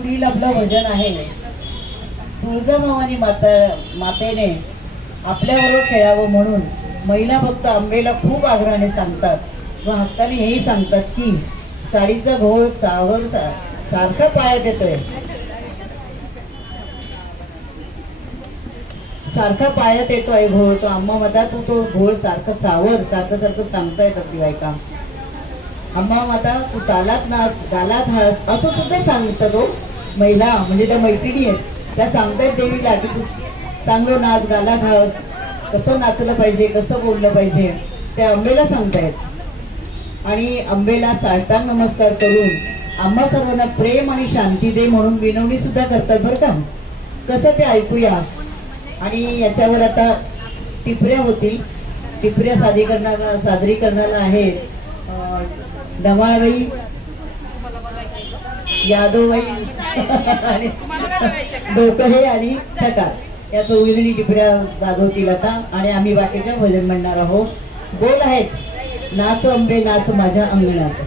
पुढील आपलं भजन आहे. तुळजाभवानी मातेने आपल्याबरोबर खेळावं म्हणून महिला भक्त आंबेला खूप आग्रहाने सांगतात व हक्काने हेही सांगतात की साडीचा घोळ सावर सारखा पायात येतोय, सारखा पायात येतोय घोळ. तो आम्हा माता तू तो घोळ सारखं सावर सारखं सांगता येतात ती बायका. अम्मा माता तू तालात नाच गालात हास असं सुद्धा सांगतात. तो महिला म्हणजे त्या मैत्रिणी आहेत त्या सांगतायत देवीला की तू चांगलं नाच गालात हास, कसं नाचलं पाहिजे, कसं बोललं पाहिजे, त्या अंबेला सांगतायत. आणि अंबेला साष्टांग नमस्कार करून आम्हा सर्वांना प्रेम आणि शांती दे म्हणून विनवणी सुद्धा करतात बरं का. कसं ते ऐकूया. आणि याच्यावर आता टिपऱ्या होतील. टिपऱ्या सादरीकरणाला आहेत डमाळबाई, यादवबाई आणि डोकहे आणि ठकार या चौघीजणी टिपऱ्या गाजवतील आता. आणि आम्ही बाकीच्या भजन म्हणणार आहोत. बोल आहेत नाच अंबे नाच माझ्या अंगणात.